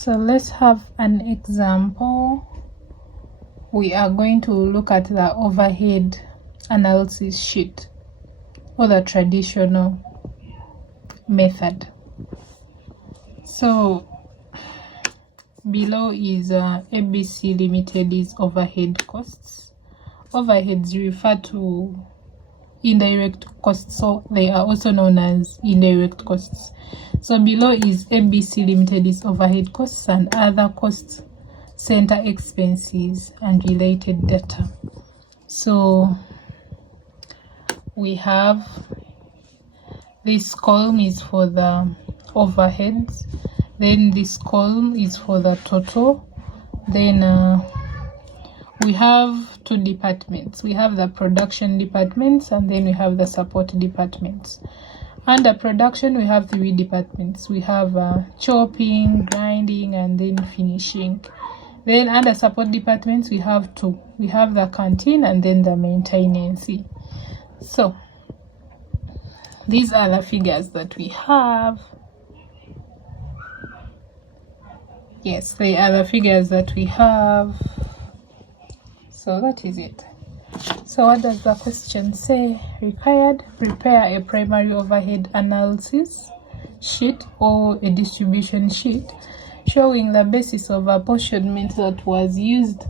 So let's have an example. We are going to look at the overhead analysis sheet, or the traditional method. So below is ABC Limited's overhead costs. Overheads refer to indirect costs, so they are also known as indirect costs. So below is ABC Limited's overhead costs and other cost center expenses and related data. So we have this column is for the overheads, then this column is for the total. Then we have two departments. We have the production departments and then we have the support departments. Under production we have three departments. We have chopping, grinding, and then finishing. Then under support departments we have two. We have the canteen and then the maintenance. So these are the figures that we have. Yes, they are the figures that we have. So that is it. So what does the question say? Required, prepare a primary overhead analysis sheet or a distribution sheet showing the basis of apportionment that was used.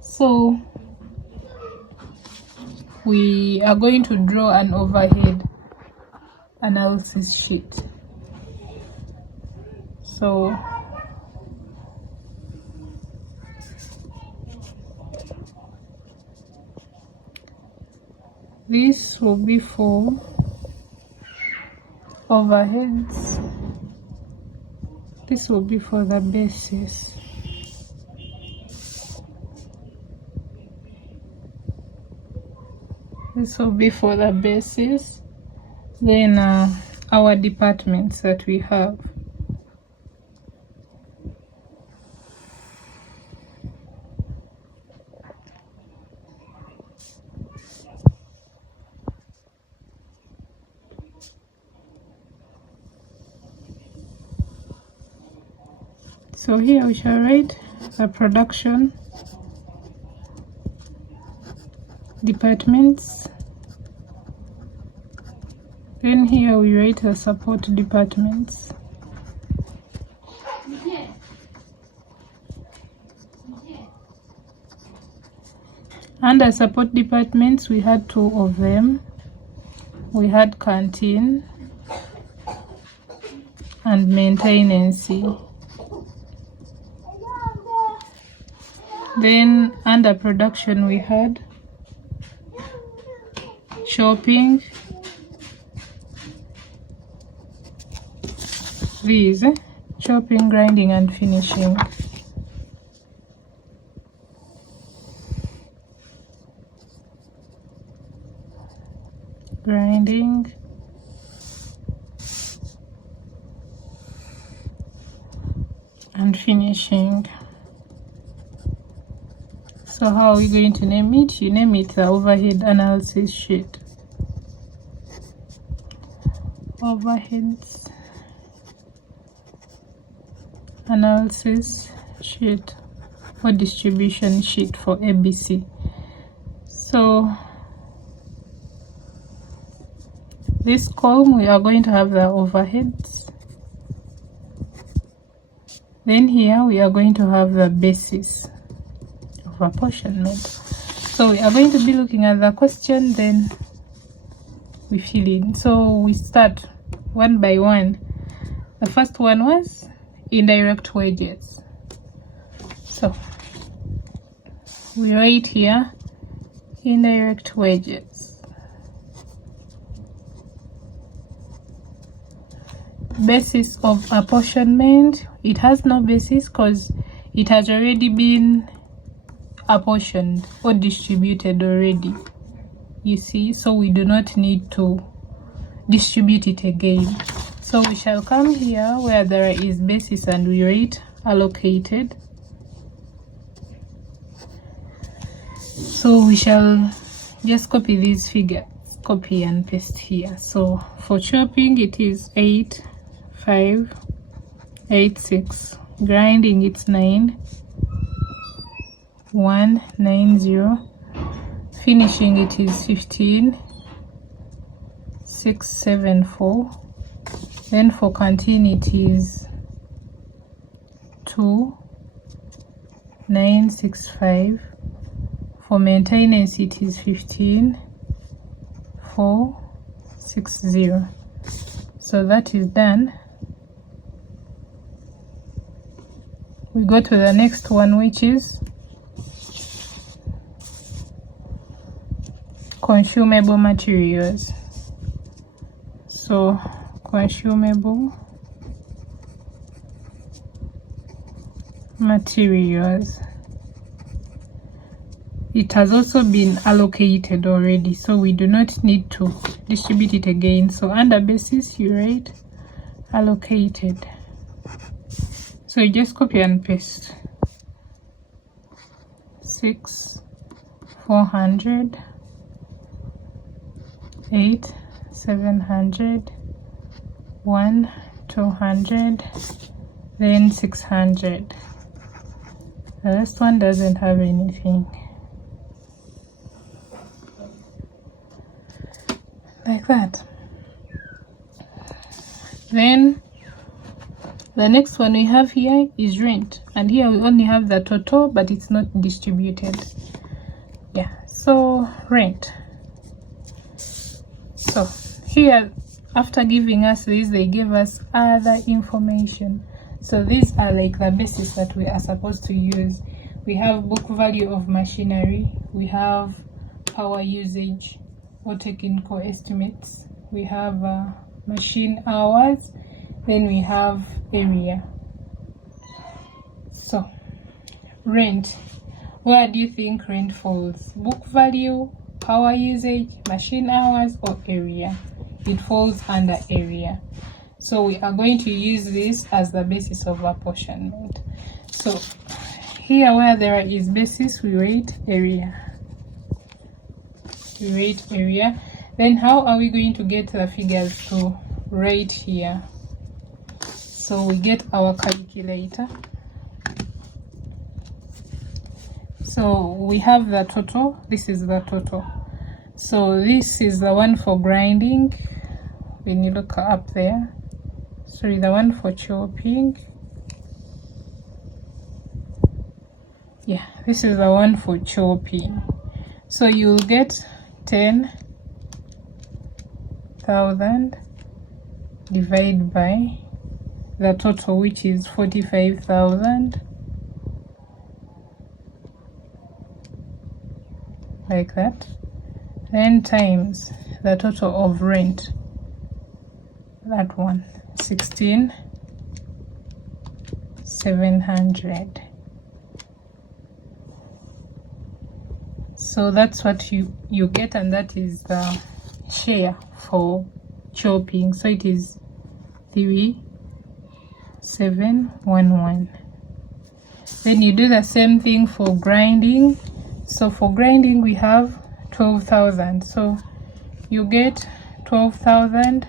So we are going to draw an overhead analysis sheet. So this will be for overheads. This will be for the basis. This will be for the basis. Then our departments that we have. So here we shall write the production departments. Then here we write the support departments. Under support departments we had two of them. We had canteen and maintenance. Then under production we had shopping, these chopping, grinding, and finishing. Grinding and finishing. So how are we going to name it? You name it the overhead analysis sheet. Overheads analysis sheet or distribution sheet for ABC. So this column we are going to have the overheads. Then here we are going to have the basis of apportionment. So we are going to be looking at the question, then we fill in. So we start one by one. The first one was indirect wages. So we write here indirect wages. Basis of apportionment, it has no basis because it has already been apportioned or distributed already, you see, so we do not need to distribute it again. So we shall come here where there is basis and we write allocated. So we shall just copy these figures, copy and paste here. So for chopping it is 8, 5, 8, 6, grinding it's 9,190, finishing it is 15,674. Then for canteen it is 2,965. For maintenance it is 15,460. So that is done. We go to the next one, which is consumable materials. So consumable materials, it has also been allocated already, so we do not need to distribute it again. So under basis you write allocated. So you just copy and paste 6,400, 8,700, 1,200, then 600. The last one doesn't have anything. Like that. Then the next one we have here is rent, and here we only have the total, but it's not distributed. Yeah, so rent. So here, after giving us this, they gave us other information. So these are like the basis that we are supposed to use. We have book value of machinery, we have power usage or technical estimates, we have machine hours, then we have area. So rent, where do you think rent falls? Book value, power usage, machine hours, or area? It falls under area. So we are going to use this as the basis of apportionment. So here where there is basis, we write area. We write area. Then how are we going to get the figures to write here? So we get our calculator. So we have the total. This is the total. So this is the one for grinding. When you look up there, sorry, the one for chopping. Yeah, this is the one for chopping. So you'll get 10,000 divided by the total, which is 45,000, like that, then times the total of rent, that one, 16,700. So that's what you get, and that is the share for chopping. So it is 3,711. Then you do the same thing for grinding. So for grinding we have 12,000. So you get 12,000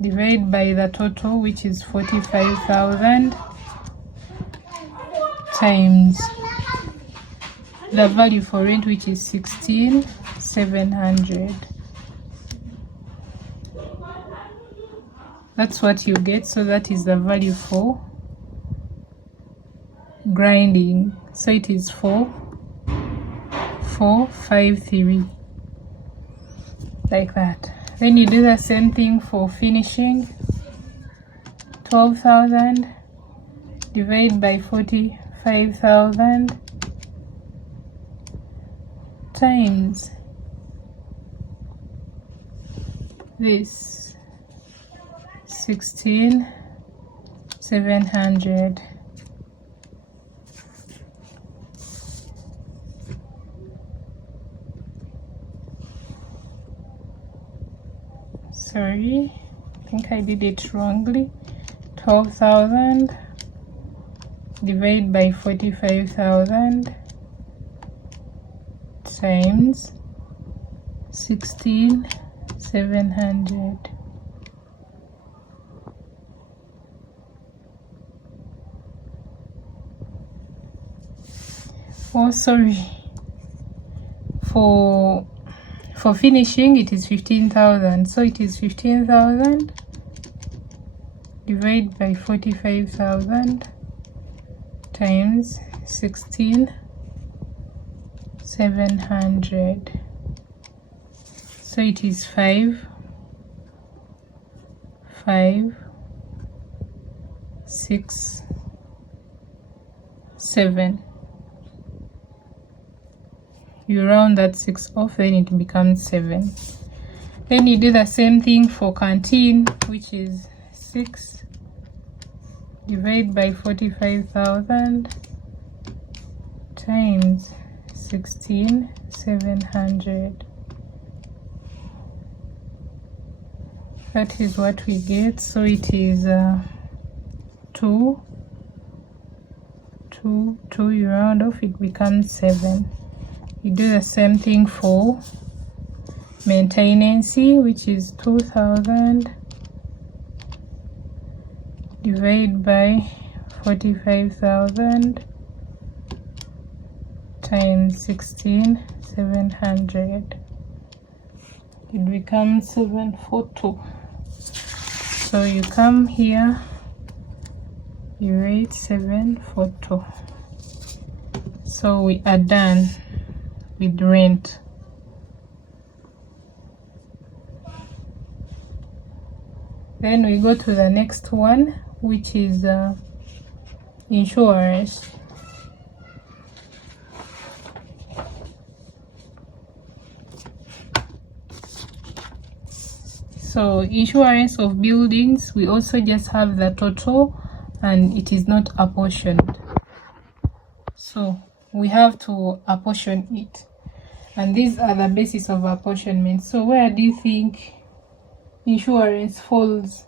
divided by the total, which is 45,000, times the value for rent, which is 16,700. That's what you get. So that is the value for grinding. So it is 4,453, like that. Then you do the same thing for finishing. 12,000 divided by 45,000 times this 16,700. Sorry, I think I did it wrongly. 12,000 divided by 45,000 times 16,700. oh sorry, for finishing it is 15,000, so it is 15,000 divided by 45,000 times 16,700, so it is 5, 6, 7. You round that 6 off, then it becomes 7. Then you do the same thing for canteen, which is 6 divided by 45,000 times 16,700. That is what we get. So it is 2, you round off, it becomes 7. You do the same thing for maintenance, which is 2,000 divided by 45,000 times 16,700. It becomes 742. So you come here, you write 742. So we are done with rent. Then we go to the next one, which is insurance. So insurance of buildings, we also just have the total and it is not apportioned. So we have to apportion it. And these are the basis of apportionment. So where do you think insurance falls?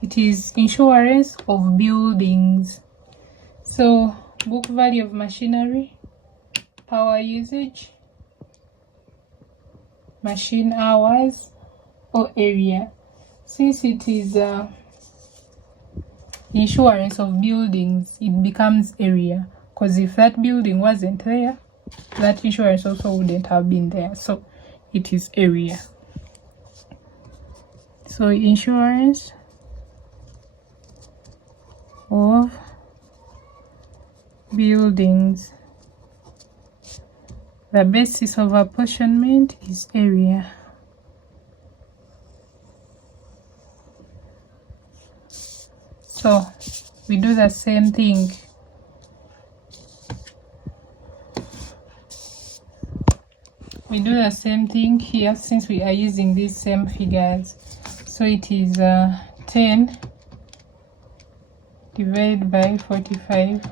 It is insurance of buildings. So book value of machinery, power usage, machine hours, or area. Since it is insurance of buildings, it becomes area, because if that building wasn't there, that insurance also wouldn't have been there. So it is area. So insurance of buildings, the basis of apportionment is area. So we do the same thing. We do the same thing here since we are using these same figures. So it is 10 divided by 45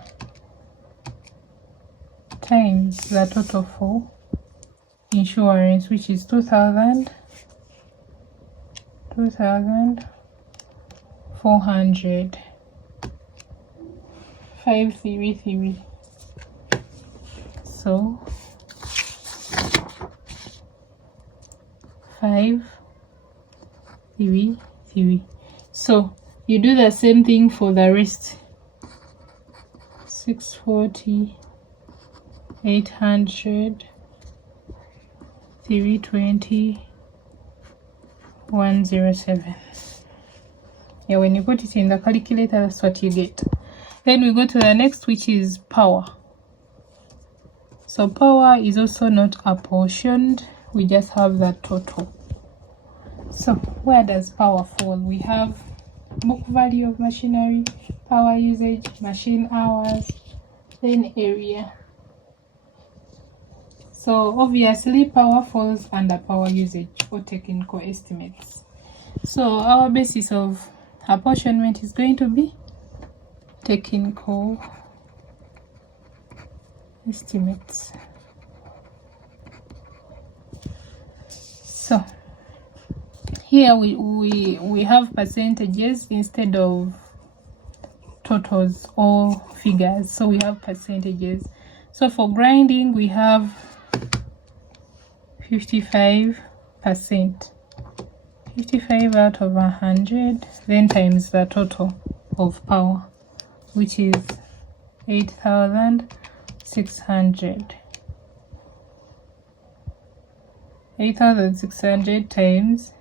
times the total for insurance, which is 2,400. 533. So 533. So you do the same thing for the rest. 640, 800, 320, 107. Yeah, when you put it in the calculator, that's what you get. Then we go to the next, which is power. So power is also not apportioned. We just have that total. So where does power fall? We have book value of machinery, power usage, machine hours, then area. So obviously power falls under power usage or technical estimates. So our basis of apportionment is going to be technical estimates. So here we have percentages instead of totals or figures. So we have percentages. So for grinding we have 55%. 55 out of 100, then times the total of power, which is 8,000. 8,600. 8,600 times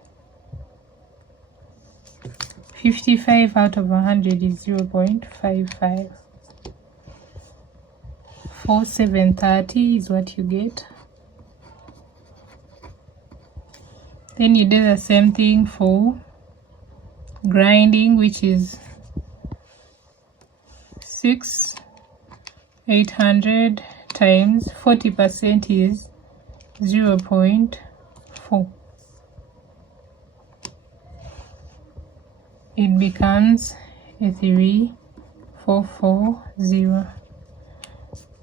55 out of 100 is 0.55. 4,730 is what you get. Then you do the same thing for grinding, which is 6,800 times 40% is 0.4. It becomes a 3,440.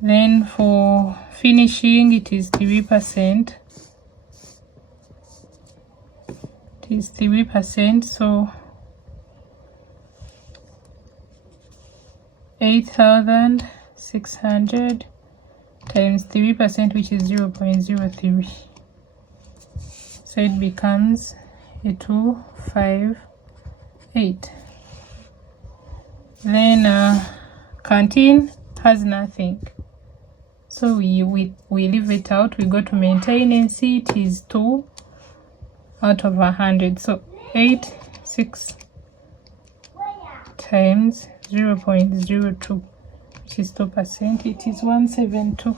Then for finishing, it is 3%. It is 3%, so 8,600 times 3%, which is 0.03. So it becomes a 258. Then canteen has nothing, so we leave it out. We go to maintenance. It is 2 out of 100, so 86 times 0.02, which is 2%. It is 172.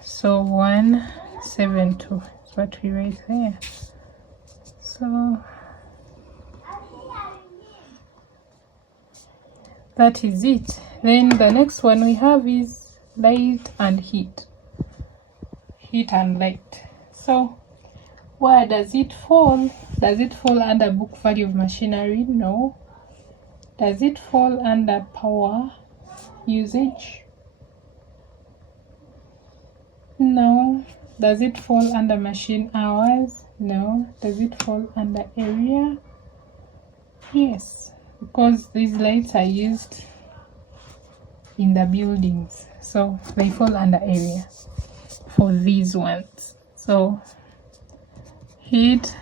So 172 is what we write there. So that is it. Then the next one we have is light and heat. Heat and light. So where does it fall? Does it fall under book value of machinery? No. Does it fall under power usage? No. Does it fall under machine hours? No. Does it fall under area? Yes, because these lights are used in the buildings, so they fall under area for these ones. So heat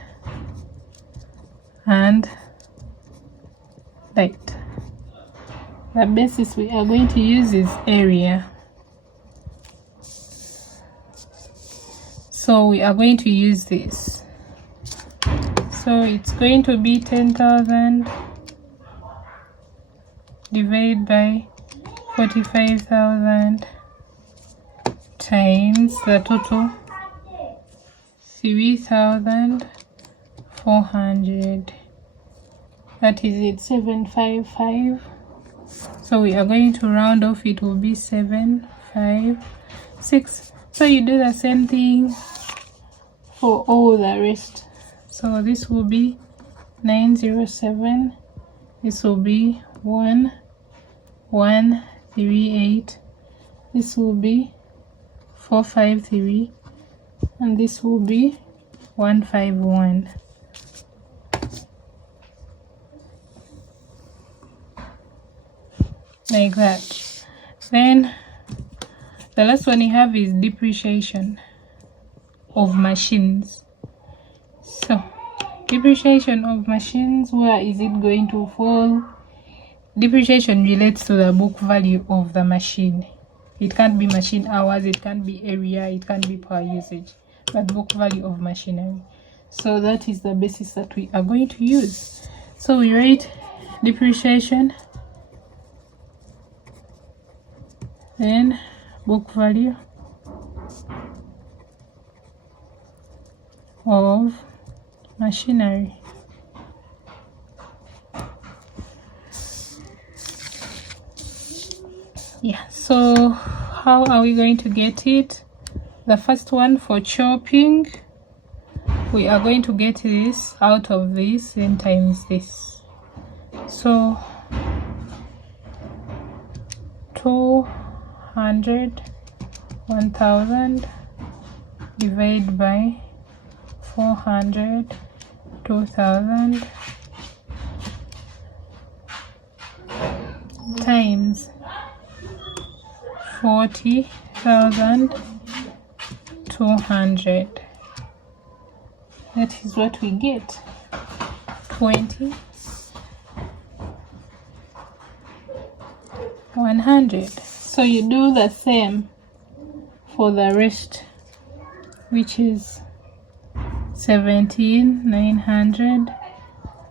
and light. The basis we are going to use is area. So we are going to use this. So it's going to be 10,000 divided by 45,000 times the total 3,400. That is it, 755. So we are going to round off. It will be 756. So you do the same thing for all the rest. So this will be 907. This will be 1138. This will be 453, and this will be 151. Like that. Then the last one you have is depreciation of machines. So depreciation of machines, where is it going to fall? Depreciation relates to the book value of the machine. It can't be machine hours, it can't be area, it can't be power usage, but book value of machinery. So that is the basis that we are going to use. So we write depreciation, then book value of machinery. Yeah, so how are we going to get it? The first one, for chopping, we are going to get this out of this and times this. So 200, 1000 divided by 400, 2000 times 40,200. That is what we get. 20 100. So you do the same for the rest, which is 17,900.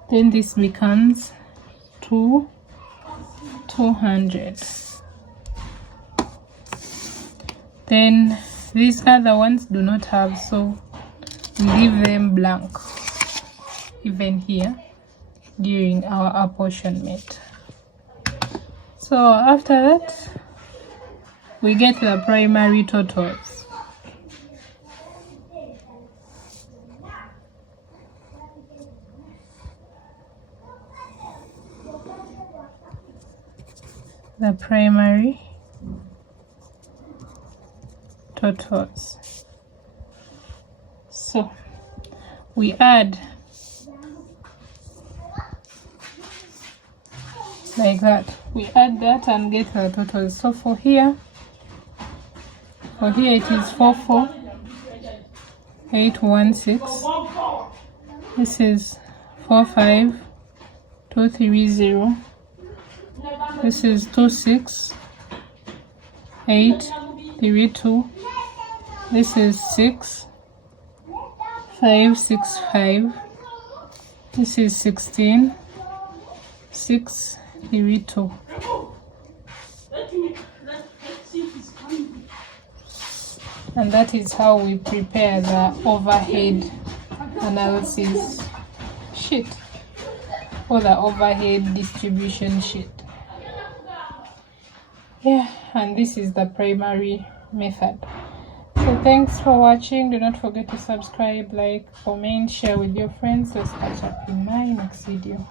Then this becomes 200. Then these other ones do not have, so we leave them blank even here during our apportionment. So after that, we get the primary totals. The primary totals. So we add like that. We add that and get the totals. So for here it is 44816. This is 45230. This is 26832. This is 6565. This is 16632. And that is how we prepare the overhead analysis sheet, or the overhead distribution sheet. Yeah, and this is the primary method. So thanks for watching. Do not forget to subscribe, like, comment, share with your friends. Let's catch up in my next video.